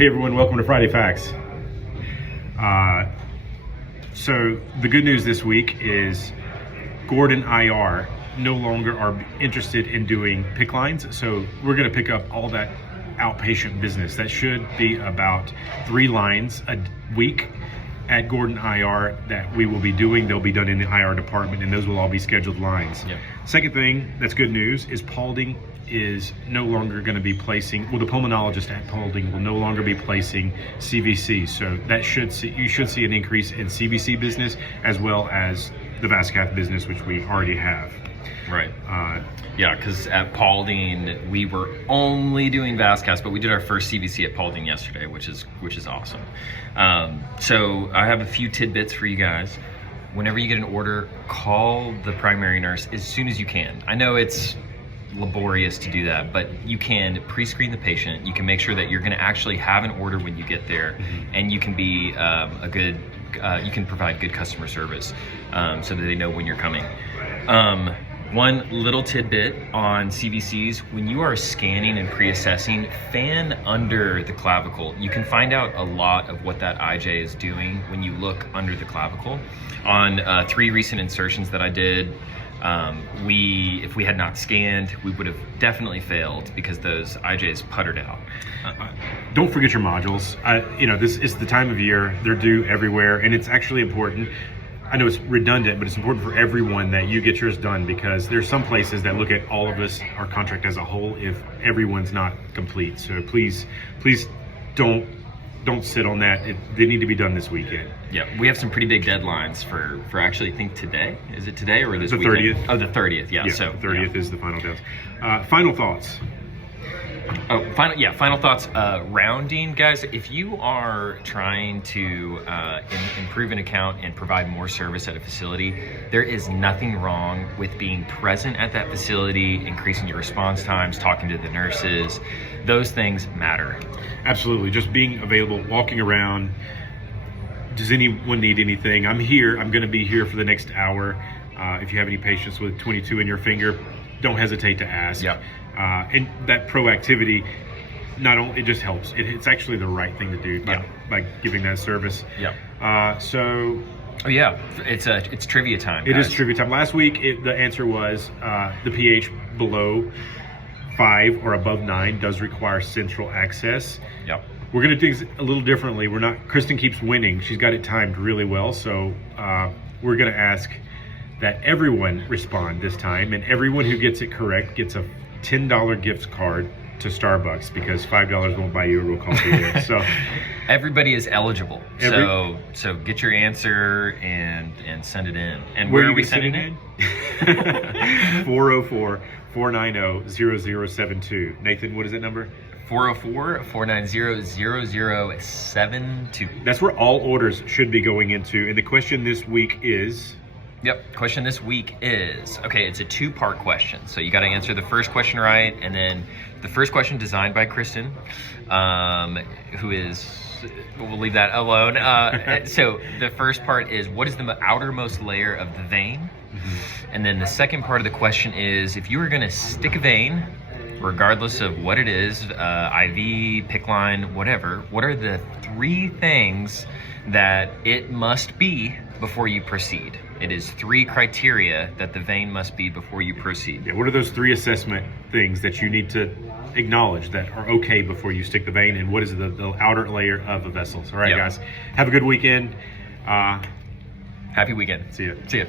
Hey everyone, welcome to Friday Facts. So the good news this week is Gordon IR no longer are interested in doing PICC lines. So we're going to pick up all that outpatient business. That should be about 3 lines a week at Gordon IR that we will be doing. They'll be done in the IR department, and those will all be scheduled lines. Yep. Second thing that's good news is Paulding is no longer going to be placing, well, the pulmonologist at Paulding will no longer be placing CVC. So that you should see an increase in CVC business as well as the VASCATH business, which we already have. Right. Yeah, because at Paulding we were only doing VASCATH, but we did our first CVC at Paulding yesterday, which is awesome. So I have a few tidbits for you guys. Whenever you get an order, call the primary nurse as soon as you can. I know it's laborious to do that, but you can pre-screen the patient. You can make sure that you're going to actually have an order when you get there, and you can be you can provide good customer service so that they know when you're coming. One little tidbit on CVCs: when you are scanning and pre-assessing, fan under the clavicle. You can find out a lot of what that IJ is doing when you look under the clavicle. On 3 recent insertions that I did, if we had not scanned, we would have definitely failed because those IJs puttered out. Don't forget your modules. This is the time of year, they're due everywhere, and it's actually important. I know it's redundant, but it's important for everyone that you get yours done, because there's some places that look at all of us, our contract as a whole, if everyone's not complete. So please don't sit on that. They need to be done this weekend. Yeah, we have some pretty big deadlines for actually, I think today. Is it today or this weekend? The 30th. Oh, the 30th, yeah. So the 30th is the final deadline. Final thoughts. Final thoughts. Rounding, guys, if you are trying to improve an account and provide more service at a facility, there is nothing wrong with being present at that facility, increasing your response times, talking to the nurses. Those things matter. Absolutely. Just being available, walking around. Does anyone need anything? I'm here. I'm going to be here for the next hour. If you have any patients with 22 in your finger, don't hesitate to ask. Yeah. And that proactivity, not only, it just helps. It's actually the right thing to do by giving that service. Yeah. Oh yeah, it's trivia time. It guys. is trivia time. Last week, the answer was the pH below 5 or above 9 does require central access. Yep. We're going to do things a little differently. Kristen keeps winning. She's got it timed really well. So we're going to ask that everyone respond this time, and everyone who gets it correct gets a $10 gift card to Starbucks, because $5 won't buy you a real coffee there. So everybody is eligible. So get your answer and send it in. And where are we sending it? 404-490-0072. Nathan, what is that number? 404-490-0072. That's where all orders should be going into. And the question this week is... Yep, question this week is, okay, it's a 2-part question. So you got to answer the first question right, and then the first question designed by Kristen, who is, we'll leave that alone. So the first part is, what is the outermost layer of the vein? Mm-hmm. And then the second part of the question is, if you were going to stick a vein, regardless of what it is, IV, PICC line, whatever, what are the 3 things that it must be before you proceed? It is 3 criteria that the vein must be before you proceed. Yeah, what are those 3 assessment things that you need to acknowledge that are okay before you stick the vein, and what is the outer layer of a vessel? All right, guys, have a good weekend. Happy weekend. See ya. See ya.